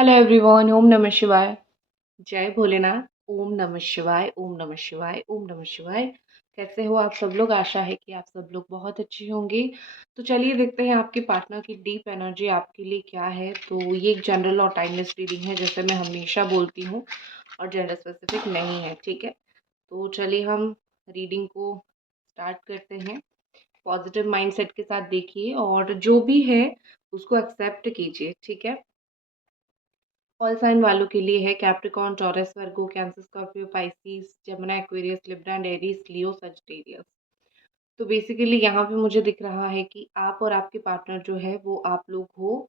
Hello everyone. ओम नमः शिवाय। जय भोलेनाथ। ओम नमः शिवाय, ओम नमः शिवाय, ओम नमः शिवाय। कैसे हो आप सब लोग? आशा है कि आप सब लोग बहुत अच्छे होंगे। तो चलिए देखते हैं आपके पार्टनर की डीप एनर्जी आपके लिए क्या है। तो ये एक जनरल और टाइमलेस रीडिंग है, जैसे मैं हमेशा बोलती हूँ, और जेंडर स्पेसिफिक नहीं है, ठीक है। तो चलिए हम रीडिंग को स्टार्ट करते हैं। पॉजिटिव माइंडसेट के साथ देखिए, और जो भी है उसको एक्सेप्ट कीजिए, ठीक है। ऑल साइन वालों के लिए है Capricorn, taurus, Virgo, cancer, Scorpio, Pisces, Gemini, Aquarius, Libra and Aries, Leo, Sagittarius. तो बेसिकली यहाँ पे मुझे दिख रहा है कि आप और आपके पार्टनर जो है वो आप लोग हो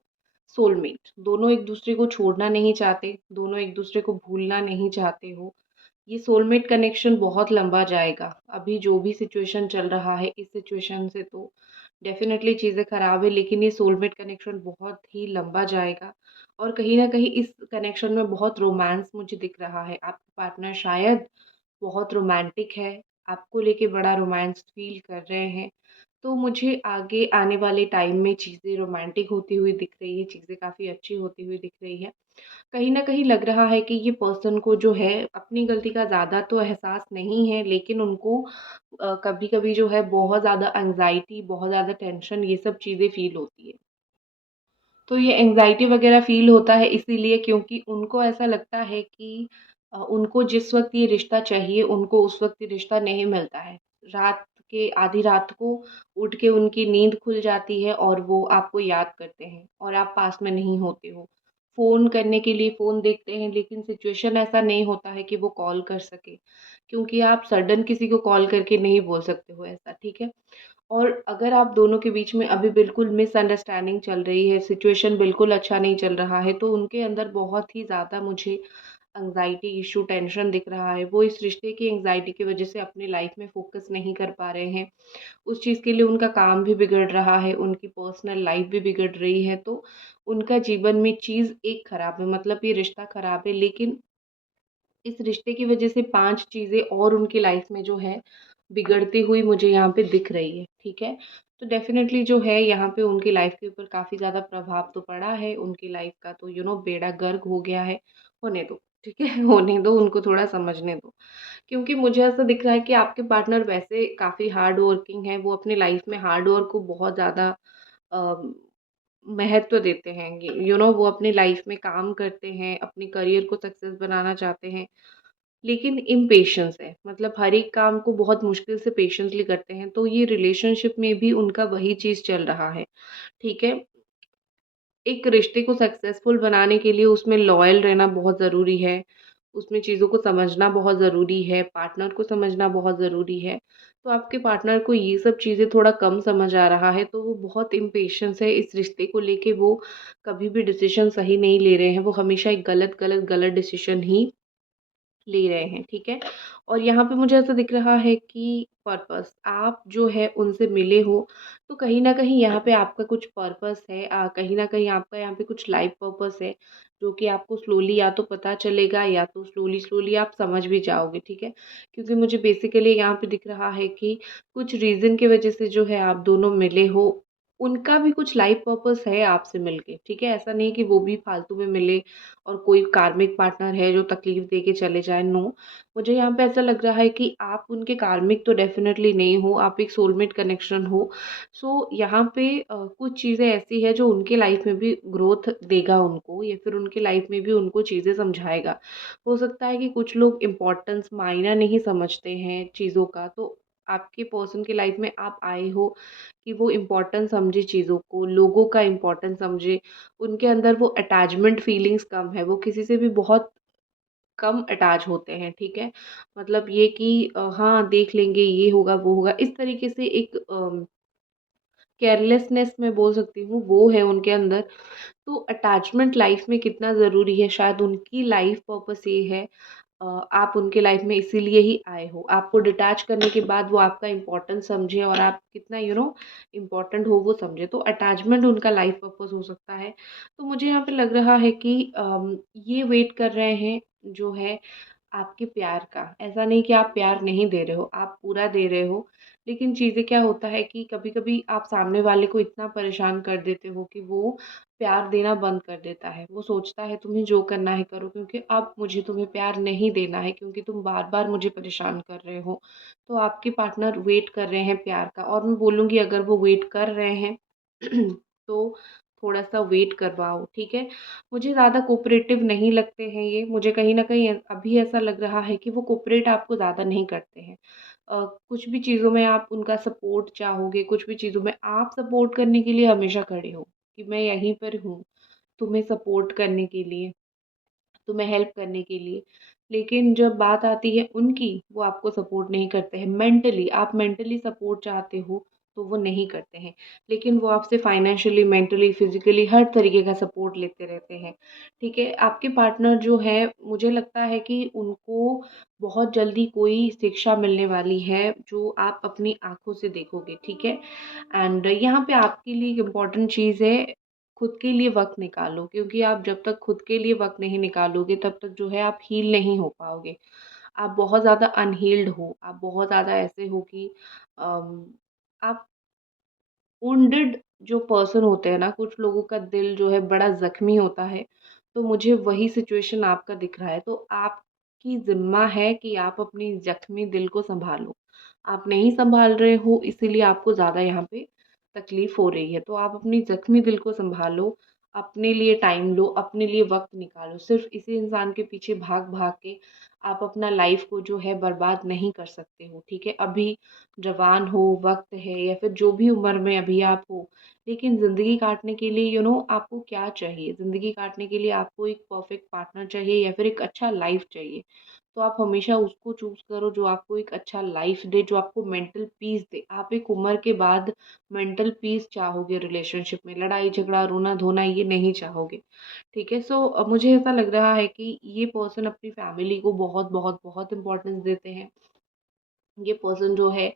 सोलमेट। दोनों एक दूसरे को छोड़ना नहीं चाहते, दोनों एक दूसरे को भूलना नहीं चाहते हो। ये सोलमेट कनेक्शन बहुत लंबा जाएगा। अभी जो भी सिचुएशन चल रहा है, इस सिचुएशन से तो डेफिनेटली चीज़ें ख़राब है, लेकिन ये सोलमेट कनेक्शन बहुत ही लंबा जाएगा। और कहीं न कहीं इस कनेक्शन में बहुत रोमांस मुझे दिख रहा है। आपका पार्टनर शायद बहुत रोमांटिक है, आपको लेके बड़ा रोमांस फ़ील कर रहे हैं। तो मुझे आगे आने वाले टाइम में चीज़ें रोमांटिक होती हुई दिख रही है, चीज़ें काफ़ी अच्छी होती हुई दिख रही है। कहीं न कहीं लग रहा है कि ये पर्सन को जो है अपनी गलती का ज़्यादा तो एहसास नहीं है, लेकिन उनको कभी-कभी जो है बहुत ज़्यादा एंग्ज़ायटी, बहुत ज़्यादा टेंशन, ये सब चीज़ें फ़ील होती है। तो ये एंग्ज़ायटी वग़ैरह फ़ील होता है इसीलिए क्योंकि उनको ऐसा लगता है कि उनको जिस वक़्त ये रिश्ता चाहिए, उनको उस वक़्त ये रिश्ता नहीं मिलता है। रात के आधी रात को उठ के उनकी नींद खुल जाती है और वो आपको याद करते हैं और आप पास में नहीं होते हो। फ़ोन करने के लिए फ़ोन देखते हैं, लेकिन सिचुएशन ऐसा नहीं होता है कि वो कॉल कर सकें, क्योंकि आप सडन किसी को कॉल करके नहीं बोल सकते हो ऐसा, ठीक है? और अगर आप दोनों के बीच में अभी बिल्कुल मिसअंडरस्टैंडिंग चल रही है, सिचुएशन बिल्कुल अच्छा नहीं चल रहा है, तो उनके अंदर बहुत ही ज़्यादा मुझे एंग्ज़ायटी इश्यू, टेंशन दिख रहा है। वो इस रिश्ते की एंग्ज़ायटी की वज़ह से अपनी लाइफ़ में फ़ोकस नहीं कर पा रहे हैं। उस चीज़ के लिए उनका काम भी बिगड़ रहा है, उनकी पर्सनल लाइफ़ भी बिगड़ रही है। तो उनका जीवन में चीज़ एक ख़राब है, मतलब ये रिश्ता ख़राब है, लेकिन इस रिश्ते की वजह से 5 चीज़ें और उनकी लाइफ में जो है बिगड़ती हुई मुझे यहाँ पे दिख रही है, ठीक है? तो डेफ़िनेटली जो है यहाँ पे उनकी लाइफ के ऊपर काफ़ी ज़्यादा प्रभाव तो पड़ा है, उनकी लाइफ का तो बेड़ा गर्क हो गया है। होने दो, ठीक है? होने दो, उनको थोड़ा समझने दो। क्योंकि मुझे ऐसा दिख रहा है कि आपके पार्टनर वैसे काफ़ी हार्ड वर्किंग है, वो अपनी लाइफ में हार्ड वर्क को बहुत ज़्यादा अ, महत्व देते हैं। वो अपनी लाइफ में काम करते हैं, अपने करियर को सक्सेस बनाना चाहते हैं। लेकिन इम्पेशंस है, मतलब हर एक काम को बहुत मुश्किल से पेशेंसली करते हैं, तो ये रिलेशनशिप में भी उनका वही चीज़ चल रहा है, ठीक है? एक रिश्ते को सक्सेसफुल बनाने के लिए उसमें लॉयल रहना बहुत ज़रूरी है, उसमें चीज़ों को समझना बहुत ज़रूरी है, पार्टनर को समझना बहुत ज़रूरी है। तो आपके पार्टनर को ये सब चीज़ें थोड़ा कम समझ आ रहा है, तो वो बहुत इम्पेशंस है इस रिश्ते को लेके, वो कभी भी डिसीज़न सही नहीं ले रहे हैं, वो हमेशा एक गलत डिसीज़न ही ले रहे हैं, ठीक है? और यहाँ पे मुझे ऐसा दिख रहा है कि पर्पस, आप जो है उनसे मिले हो, तो कहीं न कहीं यहाँ पे आपका कुछ पर्पस है, कहीं न कहीं आपका यहाँ पे कुछ लाइफ़ पर्पस है, जो कि आपको स्लोली या तो पता चलेगा या तो स्लोली-स्लोली आप समझ भी जाओगे, ठीक है? क्योंकि मुझे बेसिकली यहाँ पे दिख रहा है कि कुछ रीज़न की वज़ह से जो है आप दोनों मिले हो, उनका भी कुछ लाइफ़ पर्पस है आपसे मिलके, ठीक है? ऐसा नहीं कि वो भी फालतू में मिले और कोई कार्मिक पार्टनर है जो तकलीफ़ दे के चले जाएँ, नो। मुझे यहाँ पे ऐसा लग रहा है कि आप उनके कार्मिक तो डेफ़िनेटली नहीं हो, आप एक सोलमेट कनेक्शन हो। सो यहाँ पे कुछ चीज़ें ऐसी हैं जो उनके लाइफ़ में भी ग्रोथ देगा उनको, या फिर उनकी लाइफ़ में भी उनको चीज़ें समझाएगा। हो सकता है कि कुछ लोग इम्पोर्टेंस, मायना नहीं समझते हैं चीज़ों का, तो आपके पर्सन की लाइफ़ में आप आए हो कि वो इम्पोर्टेंस समझे चीज़ों को, लोगों का इम्पोर्टेंस समझे। उनके अंदर वो अटैचमेंट फीलिंग्स कम है, वो किसी से भी बहुत कम अटैच होते हैं, ठीक है? मतलब ये कि हाँ, देख लेंगे, ये होगा, वो होगा, इस तरीके से एक केयरलेसनेस मैं बोल सकती हूँ, वो है उनके अंदर। तो अटैचमेंट लाइफ़ में कितना ज़रूरी है, शायद उनकी लाइफ़ पर्पस ये है, आप उनके लाइफ़ में इसीलिए ही आए हो। आपको डिटैच करने के बाद वो आपका इम्पोर्टेंस समझे और आप कितना इम्पोर्टेंट हो वो समझे। तो अटैचमेंट उनका लाइफ़ पर्पस हो सकता है। तो मुझे यहाँ पे लग रहा है कि ये वेट कर रहे हैं जो है आपके प्यार का। ऐसा नहीं कि आप प्यार नहीं दे रहे हो, आप पूरा दे रहे हो, लेकिन चीज़ें क्या होता है कि कभी-कभी आप सामने वाले को इतना परेशान कर देते हो कि वो प्यार देना बंद कर देता है। वो सोचता है तुम्हें जो करना है करो, क्योंकि अब मुझे तुम्हें प्यार नहीं देना है, क्योंकि तुम बार-बार मुझे परेशान कर रहे हो। तो आपके पार्टनर वेट कर रहे हैं प्यार का, और मैं बोलूँगी अगर वो वेट कर रहे हैं तो थोड़ा-सा वेट करवाओ, ठीक है? मुझे ज़्यादा कोऑपरेटिव नहीं लगते हैं ये, मुझे कहीं न कहीं अभी ऐसा लग रहा है कि वो कोऑपरेट आपको ज़्यादा नहीं करते हैं। कुछ भी चीज़ों में आप उनका सपोर्ट चाहोगे, कुछ भी चीज़ों में आप सपोर्ट करने के लिए हमेशा खड़े हो, कि मैं यहीं पर हूँ, तुम्हें सपोर्ट करने के लिए, तुम्हें हेल्प करने के लिए। लेकिन जब बात आती है उनकी, वो आपको सपोर्ट नहीं करते हैं मेंटली। आप मेंटली सपोर्ट चाहते हो, तो वो नहीं करते हैं। लेकिन वो आपसे फाइनेंशियली, मेंटली, फिज़िकली हर तरीके का सपोर्ट लेते रहते हैं, ठीक है? आपके पार्टनर जो हैं, मुझे लगता है कि उनको बहुत जल्दी कोई शिक्षा मिलने वाली है, जो आप अपनी आँखों से देखोगे, ठीक है? एंड यहाँ पे आपके लिए एक इम्पोर्टेंट चीज़ है, खुद के लिए वक़्त निकालो, क्योंकि आप जब तक खुद के लिए वक़्त नहीं निकालोगे तब तक जो है आप हील नहीं हो पाओगे। आप बहुत ज़्यादा अनहील्ड हो, आप बहुत ज़्यादा ऐसे हो कि अम, आप वुंडेड जो पर्सन होते हैं ना, कुछ लोगों का दिल जो है बड़ा ज़ख्मी होता है, तो मुझे वही सिचुएशन आपका दिख रहा है। तो आपकी ज़िम्मा है कि आप अपनी ज़ख्मी दिल को सँभालो। आप नहीं सँभाल रहे हो, इसीलिए आपको ज़्यादा यहाँ पे तकलीफ़ हो रही है। तो आप अपनी ज़ख्मी दिल को सँभालो, अपने लिए टाइम लो, अपने लिए वक़्त निकालो। सिर्फ़ इसी इंसान के पीछे भाग-भाग के आप अपना लाइफ़ को जो है बर्बाद नहीं कर सकते हो, ठीक है? अभी जवान हो, वक़्त है, या फिर जो भी उम्र में अभी आप हो, लेकिन ज़िंदगी काटने के लिए आपको क्या चाहिए? ज़िंदगी काटने के लिए आपको एक परफ़ेक्ट पार्टनर चाहिए, या फिर एक अच्छा लाइफ़ चाहिए। तो आप हमेशा उसको चूज़ करो जो आपको एक अच्छा लाइफ़ दे, जो आपको मेंटल पीस दे। आप एक उम्र के बाद मेंटल पीस चाहोगे रिलेशनशिप में, लड़ाई-झगड़ा, रोना-धोना ये नहीं चाहोगे, ठीक है? सो मुझे ऐसा लग रहा है कि ये पर्सन अपनी फैमिली को बहुत, बहुत, बहुत इम्पोर्टेंस देते हैं। ये पर्सन जो है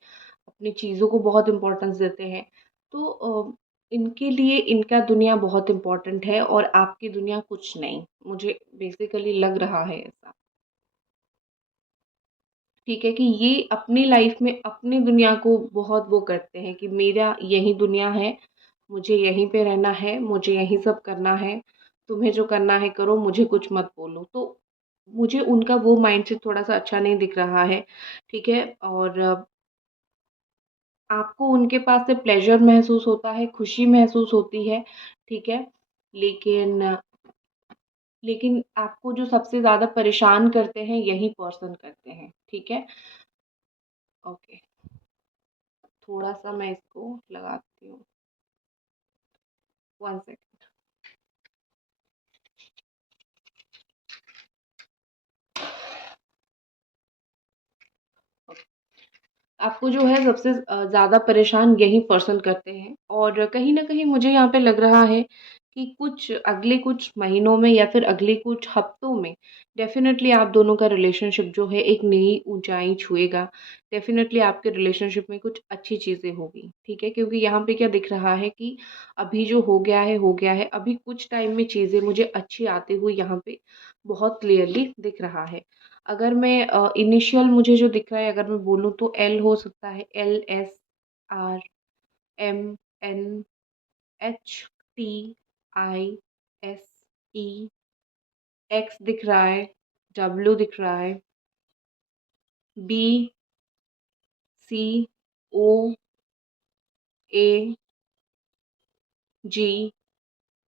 अपनी चीज़ों को बहुत इम्पोर्टेंस देते हैं। तो इनके लिए इनका दुनिया बहुत इम्पोर्टेंट है, और आपकी दुनिया कुछ नहीं। मुझे बेसिकली लग रहा है ऐसा। ठीक है, कि ये अपनी लाइफ़ में अपनी दुनिया को बहुत वो करते हैं कि मेरा यही दुनिया है, मुझे यहीं पे रहना है, मुझे यही सब करना है, तुम्हें जो करना है करो, मुझे कुछ मत बोलो। तो मुझे उनका वो माइंडसेट थोड़ा-सा अच्छा नहीं दिख रहा है, ठीक है? और आपको उनके पास से प्लेज़र महसूस होता है, खुशी महसूस होती है, ठीक है? लेकिन लेकिन आपको जो सबसे ज़्यादा परेशान करते हैं, यही पर्सन करते हैं, ठीक है? ओके, थोड़ा-सा मैं इसको लगाती हूँ, 1 सेकंड। आपको जो है सबसे ज़्यादा परेशान यही पर्सन करते हैं, और कहीं न कहीं मुझे यहाँ पे लग रहा है कि कुछ महीनों में, या फिर अगले कुछ हफ्तों में डेफ़िनेटली आप दोनों का रिलेशनशिप जो है एक नई ऊँचाई छुएगा। डेफ़िनेटली आपके रिलेशनशिप में कुछ अच्छी चीज़ें होगी, ठीक है? क्योंकि यहाँ पे क्या दिख रहा है कि अभी जो हो गया है, हो गया है। अभी कुछ टाइम में चीज़ें मुझे अच्छी आती हुई यहाँ पे बहुत क्लियरली दिख रहा है। अगर मैं इनिशियल मुझे जो दिख रहा है, अगर मैं बोलूँ तो एल हो सकता है, L, S, R, M, N, H, T, I, S, E, X दिख रहा है, डब्ल्यू दिख रहा है, बी, सी, ओ, ए, जी,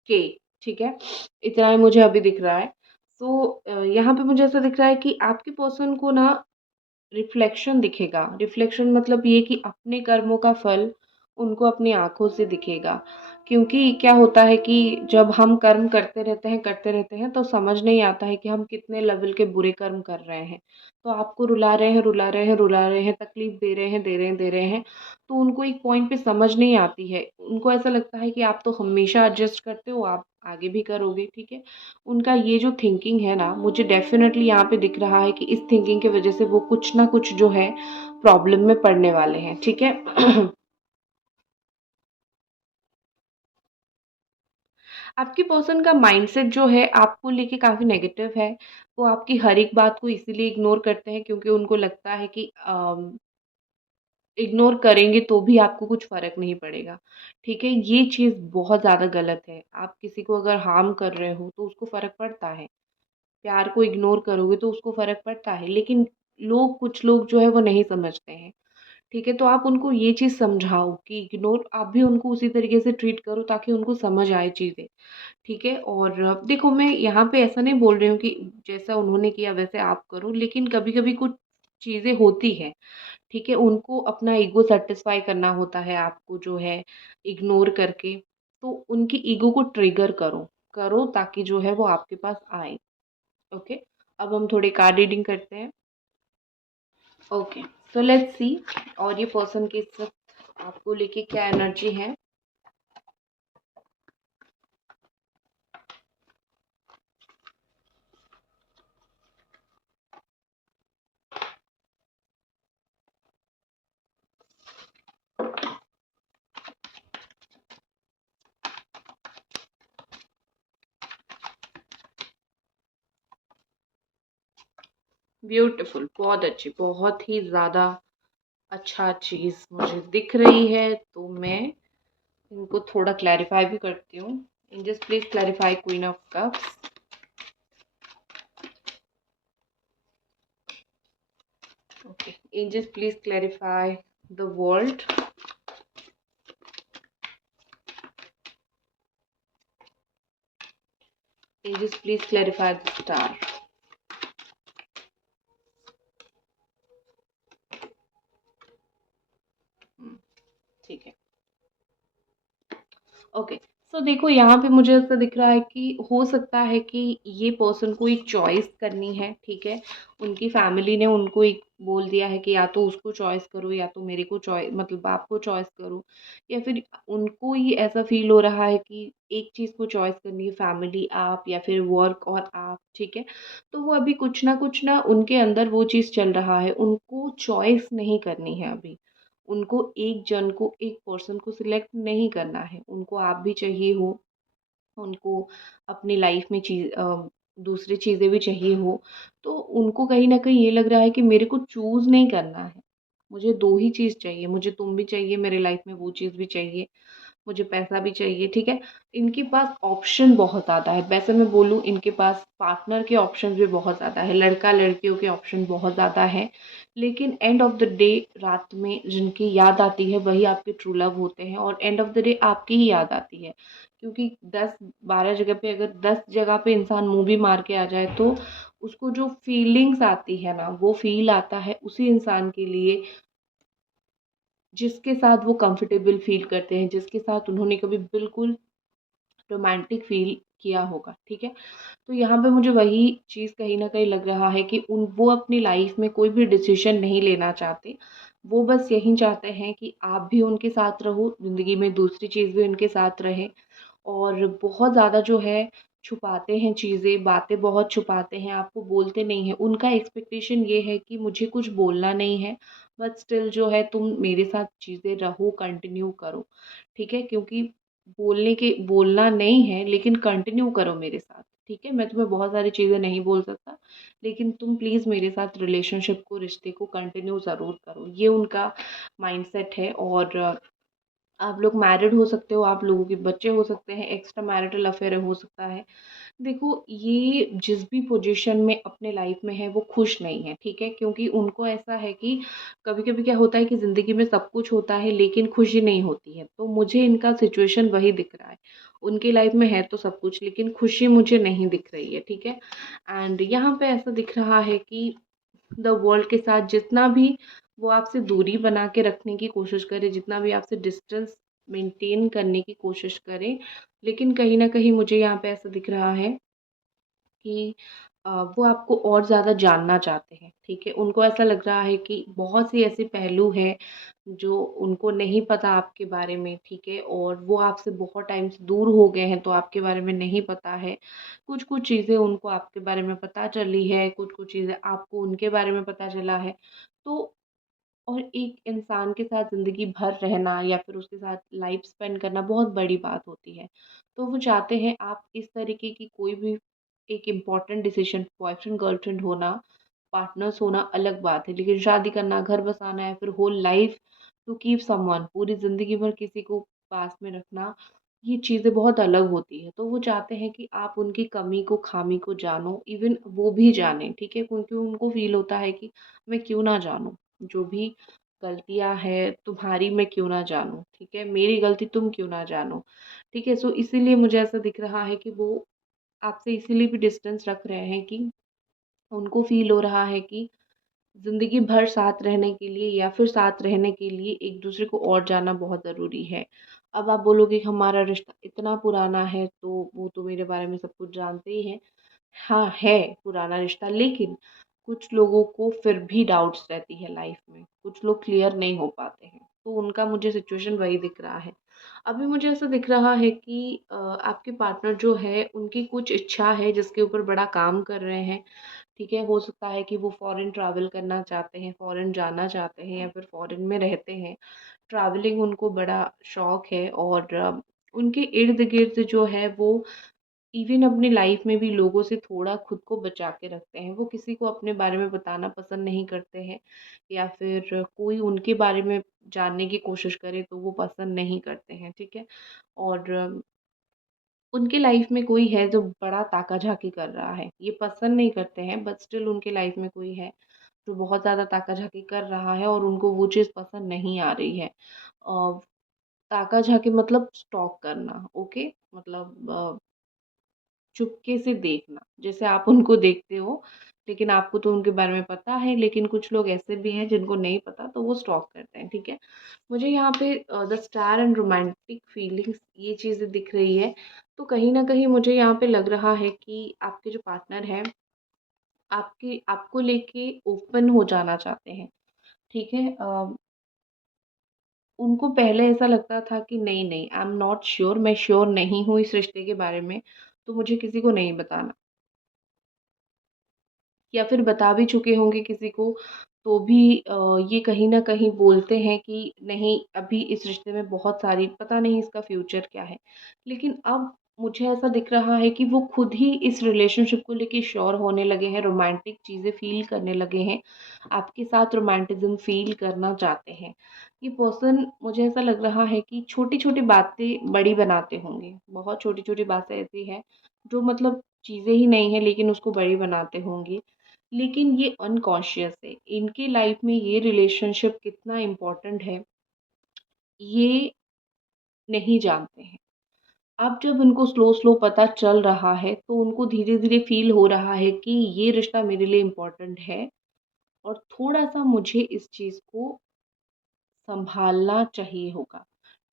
के, ठीक है? इतना ही मुझे अभी दिख रहा है। तो यहाँ पे मुझे ऐसा दिख रहा है कि आपके पर्सन को ना रिफ्लेक्शन दिखेगा। रिफ्लेक्शन मतलब ये कि अपने कर्मों का फल उनको अपनी आँखों से दिखेगा। क्योंकि क्या होता है कि जब हम कर्म करते रहते हैं, तो समझ नहीं आता है कि हम कितने लेवल के बुरे कर्म कर रहे हैं। तो आपको रुला रहे हैं, रुला रहे हैं, रुला रहे हैं, तकलीफ़ दे रहे हैं, दे रहे हैं, दे रहे हैं, तो उनको एक पॉइंट पे समझ नहीं आती है। उनको ऐसा लगता है कि आप तो हमेशा एडजस्ट करते हो, आप आगे भी करोगे, ठीक है? उनका ये जो थिंकिंग है ना, मुझे डेफ़िनेटली यहाँ पे दिख रहा है कि इस थिंकिंग की वज़ह से वो कुछ ना कुछ जो है प्रॉब्लम में पड़ने वाले हैं, ठीक है? आपके पर्सन का माइंडसेट जो है आपको लेके काफ़ी नेगेटिव है। वो आपकी हर एक बात को इसीलिए इग्नोर करते हैं, क्योंकि उनको लगता है कि इग्नोर करेंगे तो भी आपको कुछ फ़र्क नहीं पड़ेगा, ठीक है? ये चीज़ बहुत ज़्यादा गलत है। आप किसी को अगर हार्म कर रहे हो तो उसको फ़र्क पड़ता है। प्यार को इग्नोर करोगे तो उसको फ़र्क पड़ता है, लेकिन कुछ लोग जो है वो नहीं समझते हैं, ठीक है? तो आप उनको ये चीज़ समझाओ कि इग्नोर आप भी उनको उसी तरीके से ट्रीट करो ताकि उनको समझ आए चीज़ें, ठीक है? और देखो, मैं यहाँ पे ऐसा नहीं बोल रही हूँ कि जैसा उन्होंने किया वैसे आप करो, लेकिन कभी-कभी कुछ चीज़ें होती हैं, ठीक है? उनको अपना ईगो सैटिस्फाई करना होता है आपको जो है इग्नोर करके, तो उनकी ईगो को ट्रिगर करो ताकि जो है वो आपके पास आए, ओके? अब हम थोड़ी कार्ड रीडिंग करते हैं। ओके, सो लेट्स सी और ये पर्सन के साथ आपको लेके क्या एनर्जी है। ब्यूटीफुल, बहुत अच्छी, बहुत ही ज़्यादा अच्छा चीज़ मुझे दिख रही है, तो मैं इनको थोड़ा क्लैरिफाई भी करती हूँ। Angels please clarify queen of cups. Okay, angels please clarify the world. Angels please clarify the star. ठीक है, ओके। सो देखो, यहाँ पे मुझे ऐसा दिख रहा है कि हो सकता है कि ये पर्सन को एक चॉइस करनी है, ठीक है? उनकी फैमिली ने उनको एक बोल दिया है कि या तो उसको चॉइस करो या तो मेरे को चॉइस, मतलब आपको चॉइस करो, या फिर उनको ही ऐसा फील हो रहा है कि एक चीज़ को चॉइस करनी है, फैमिली आप या फिर वर्क और आप, ठीक है? तो वो अभी कुछ ना उनके अंदर वो चीज़ चल रहा है, उनको चॉइस नहीं करनी है अभी। उनको एक जन को, एक पर्सन को सिलेक्ट नहीं करना है, उनको आप भी चाहिए हो, उनको अपनी लाइफ में दूसरी चीज़ें भी चाहिए हो, तो उनको कहीं न कहीं ये लग रहा है कि मेरे को चूज़ नहीं करना है, मुझे 2 ही चीज़ चाहिए, मुझे तुम भी चाहिए मेरे लाइफ में, वो चीज़ भी चाहिए, मुझे पैसा भी चाहिए, ठीक है? इनके पास ऑप्शन बहुत ज़्यादा है, वैसे मैं बोलूँ इनके पास पार्टनर के ऑप्शन भी बहुत ज़्यादा है, लड़का-लड़कियों के ऑप्शन बहुत ज़्यादा है, लेकिन एंड ऑफ द डे रात में जिनकी याद आती है वही आपके ट्रू लव होते हैं, और एंड ऑफ द डे आपकी ही याद आती है, क्योंकि 10-12 जगह पे अगर 10 जगह पे इंसान मुँह भी मार के आ जाए तो उसको जो फीलिंग्स आती है ना, वो फ़ील आता है उसी इंसान के लिए जिसके साथ वो कंफर्टेबल फ़ील करते हैं, जिसके साथ उन्होंने कभी बिल्कुल रोमांटिक फ़ील किया होगा, ठीक है? तो यहाँ पे मुझे वही चीज़ कहीं न कहीं लग रहा है कि वो अपनी लाइफ़ में कोई भी डिसीज़न नहीं लेना चाहते। वो बस यही चाहते हैं कि आप भी उनके साथ रहो, ज़िंदगी में दूसरी चीज़ भी उनके साथ रहे, और बहुत ज़्यादा जो है छुपाते हैं चीज़ें, बातें बहुत छुपाते हैं, आपको बोलते नहीं हैं। उनका एक्सपेक्टेशन ये है कि मुझे कुछ बोलना नहीं है, बट स्टिल जो है तुम मेरे साथ चीज़ें रहो, कंटिन्यू करो, ठीक है? क्योंकि बोलना नहीं है, लेकिन कंटिन्यू करो मेरे साथ, ठीक है? मैं तुम्हें बहुत सारी चीज़ें नहीं बोल सकता, लेकिन तुम प्लीज़ मेरे साथ रिलेशनशिप को, रिश्ते को कंटिन्यू ज़रूर करो। ये उनका माइंडसेट है, और आप लोग मैरिड हो सकते हो, आप लोगों के बच्चे हो सकते हैं, एक्स्ट्रा मैरिटल अफेयर हो सकता है। देखो, ये जिस भी पोजीशन में अपने लाइफ में है वो खुश नहीं है, ठीक है? क्योंकि उनको ऐसा है कि कभी-कभी क्या होता है कि ज़िंदगी में सब कुछ होता है लेकिन खुशी नहीं होती है। तो मुझे इनका सिचुएशन वही दिख रहा है। उनकी लाइफ में है तो सब कुछ, लेकिन खुशी मुझे नहीं दिख रही है, ठीक है? एंड यहाँ पे ऐसा दिख रहा है कि द वर्ल्ड के साथ जितना भी वो आपसे दूरी बना के रखने की कोशिश करे, जितना भी आपसे डिस्टेंस मेंटेन करने की कोशिश करे, लेकिन कहीं न कहीं मुझे यहाँ पे ऐसा दिख रहा है कि वो आपको और ज़्यादा जानना चाहते हैं, ठीक है? उनको ऐसा लग रहा है कि बहुत सी ऐसे पहलू हैं, जो उनको नहीं पता आपके बारे में, ठीक है? और वो आपसे बहुत टाइम से दूर हो गए हैं, तो आपके बारे में नहीं पता है। कुछ-कुछ चीज़ें उनको आपके बारे में पता चली है, कुछ-कुछ चीज़ें आपको उनके बारे में पता चला है। तो और एक इंसान के साथ ज़िंदगी भर रहना या फिर उसके साथ लाइफ़ स्पेंड करना बहुत बड़ी बात होती है। तो वो चाहते हैं आप इस तरीके की कोई भी एक इम्पोर्टेंट डिसीज़न, बॉयफ्रेंड गर्लफ्रेंड होना, पार्टनर्स होना अलग बात है, लेकिन शादी करना, घर बसाना या फिर whole life to keep someone, पूरी ज़िंदगी भर किसी को पास में रखना, ये चीज़ें बहुत अलग होती है। तो वो चाहते हैं कि आप उनकी कमी को, खामी को जानो, इवन वो भी जानें, ठीक है? क्योंकि उनको फ़ील होता है कि मैं क्यों ना जानूँ, जो भी गलतियाँ हैं तुम्हारी मैं क्यों ना जानूँ, ठीक है? मेरी गलती तुम क्यों ना जानो, ठीक है? सो इसीलिए मुझे ऐसा दिख रहा है कि वो आपसे इसीलिए भी डिस्टेंस रख रहे हैं कि उनको फ़ील हो रहा है कि ज़िंदगी भर साथ रहने के लिए या फिर साथ रहने के लिए एक दूसरे को और जानना बहुत ज़रूरी है। अब आप बोलोगे कि हमारा रिश्ता इतना पुराना है, तो वो तो मेरे बारे में सब कुछ जानते ही हैं। हाँ, है पुराना रिश्ता, लेकिन कुछ लोगों को फिर भी डाउट्स रहती है लाइफ में, कुछ लोग क्लियर नहीं हो पाते हैं, तो उनका मुझे सिचुएशन वही दिख रहा है। अभी मुझे ऐसा दिख रहा है कि आपके पार्टनर जो है उनकी कुछ इच्छा है जिसके ऊपर बड़ा काम कर रहे हैं, ठीक है? हो सकता है कि वो फ़ॉरेन ट्रैवल करना चाहते हैं, फ़ॉरेन जाना चाहते हैं या फिर फ़ॉरेन में रहते हैं। ट्रैवलिंग उनको बड़ा शौक है और उनके इर्द-गिर्द जो है वो इवन अपनी लाइफ में भी लोगों से थोड़ा खुद को बचा के रखते हैं। वो किसी को अपने बारे में बताना पसंद नहीं करते हैं या फिर कोई उनके बारे में जानने की कोशिश करे तो वो पसंद नहीं करते हैं, ठीक है? और उनके लाइफ में कोई है जो बड़ा ताका-झाकी कर रहा है। ये पसंद नहीं करते हैं बट स्टिल उनके लाइफ में कोई है जो बहुत ज़्यादा ताका-झाकी कर रहा है और उनको वो चीज़ पसंद नहीं आ रही है। अ, ताका-झाकी मतलब स्टॉक करना, ओके? मतलब चुपके से देखना, जैसे आप उनको देखते हो, लेकिन आपको तो उनके बारे में पता है, लेकिन कुछ लोग ऐसे भी हैं जिनको नहीं पता, तो वो स्टॉक करते हैं, ठीक है? मुझे यहाँ पे the star and romantic feelings ये चीज़ें दिख रही है, तो कहीं न कहीं मुझे यहाँ पे लग रहा है कि आपके जो पार्टनर हैं, आपको लेके ओपन हो जाना चाहते हैं, ठीक है? उनको पहले ऐसा लगता था कि नहीं, आई एम नॉट श्योर, मैं श्योर नहीं हूँ इस रिश्ते के बारे में, तो मुझे किसी को नहीं बताना। या फिर बता भी चुके होंगे किसी को, तो भी ये कहीं न कहीं बोलते हैं कि नहीं, अभी इस रिश्ते में बहुत सारी पता नहीं इसका फ्यूचर क्या है। लेकिन अब मुझे ऐसा दिख रहा है कि वो खुद ही इस रिलेशनशिप को लेके श्योर होने लगे हैं, रोमांटिक चीज़ें फ़ील करने लगे हैं, आपके साथ रोमांटिज़्म फ़ील करना चाहते हैं। ये पर्सन मुझे ऐसा लग रहा है कि छोटी-छोटी बातें बड़ी बनाते होंगे। बहुत छोटी-छोटी बातें ऐसी हैं, जो मतलब चीज़ें ही नहीं हैं लेकिन उसको बड़ी बनाते होंगे। लेकिन ये अनकॉन्शियस है। इनकी लाइफ में ये रिलेशनशिप कितना इम्पोर्टेंट है, ये नहीं जानते हैं। अब जब उनको स्लो-स्लो पता चल रहा है, तो उनको धीरे-धीरे फ़ील हो रहा है कि ये रिश्ता मेरे लिए इम्पोर्टेंट है और थोड़ा-सा मुझे इस चीज़ को सँभालना चाहिए होगा।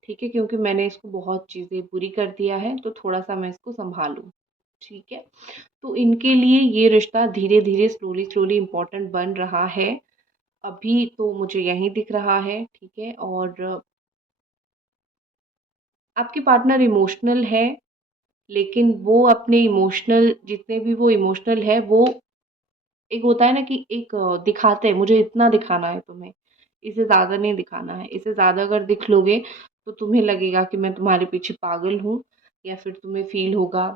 ठीक है? क्योंकि मैंने इसको बहुत चीज़ें बुरी कर दिया है, तो थोड़ा-सा मैं इसको सँभालूँ। ठीक है? तो इनके लिए ये रिश्ता धीरे-धीरे, स्लोली-स्लोली इम्पोर्टेंट बन रहा है। अभी तो मुझे यही दिख रहा है, ठीक है? और आपके पार्टनर इमोशनल है, लेकिन वो अपने इमोशनल जितने भी वो इमोशनल है, वो एक होता है ना कि एक दिखाते हैं, मुझे इतना दिखाना है तुम्हें, इससे ज़्यादा नहीं दिखाना है। इससे ज़्यादा अगर दिख लोगे, तो तुम्हें लगेगा कि मैं तुम्हारे पीछे पागल हूँ या फिर तुम्हें फ़ील होगा,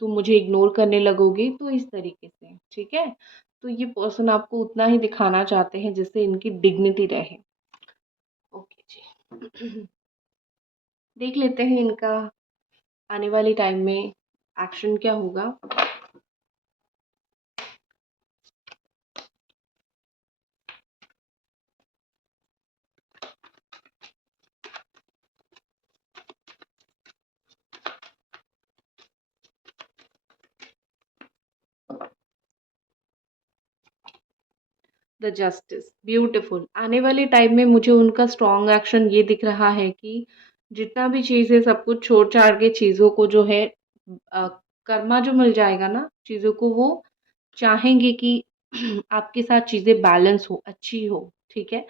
तुम मुझे इग्नोर करने लगोगे, तो इस तरीके से, ठीक है? तो ये पर्सन आपको उतना ही दिखाना चाहते हैं, जिससे इनकी डिग्निटी रहे। ओके जी। देख लेते हैं इनका आने वाले टाइम में एक्शन क्या होगा। The justice, beautiful. आने वाले टाइम में मुझे उनका स्ट्रॉन्ग एक्शन ये दिख रहा है कि जितना भी चीज़ है सब कुछ छोड़-छाड़ के चीज़ों को जो है अ, कर्मा जो मिल जाएगा ना, चीज़ों को वो चाहेंगे कि आपके साथ चीज़ें बैलेंस हो, अच्छी हो, ठीक है?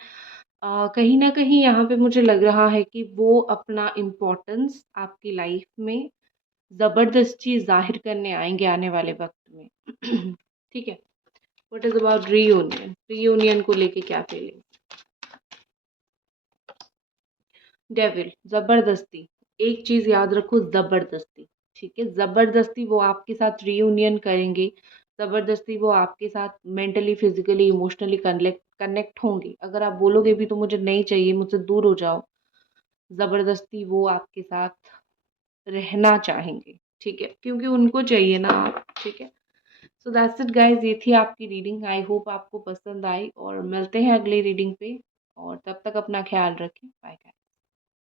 कहीं न कहीं यहाँ पे मुझे लग रहा है कि वो अपना इम्पोर्टेंस आपकी लाइफ में ज़बरदस्ती ज़ाहिर करने आएँगे आने वाले वक़्त में। ठीक है? What is about reunion? Reunion को लेके क्या फीलिंग? डेविल, ज़बरदस्ती। एक चीज़ याद रखो, ज़बरदस्ती, ठीक है? ज़बरदस्ती वो आपके साथ रीयूनियन करेंगे, ज़बरदस्ती वो आपके साथ मेंटली, फिज़िकली, इमोशनली कनेक्ट होंगे। अगर आप बोलोगे भी तो मुझे नहीं चाहिए, मुझसे दूर हो जाओ, ज़बरदस्ती वो आपके साथ रहना चाहेंगे, ठीक है? क्योंकि उनको चाहिए ना आप, ठीक है? सो दैट्स इट गाइज़, ये थी आपकी रीडिंग। आई होप आपको पसंद आई और मिलते हैं अगली रीडिंग पे और तब तक अपना ख़्याल रखें।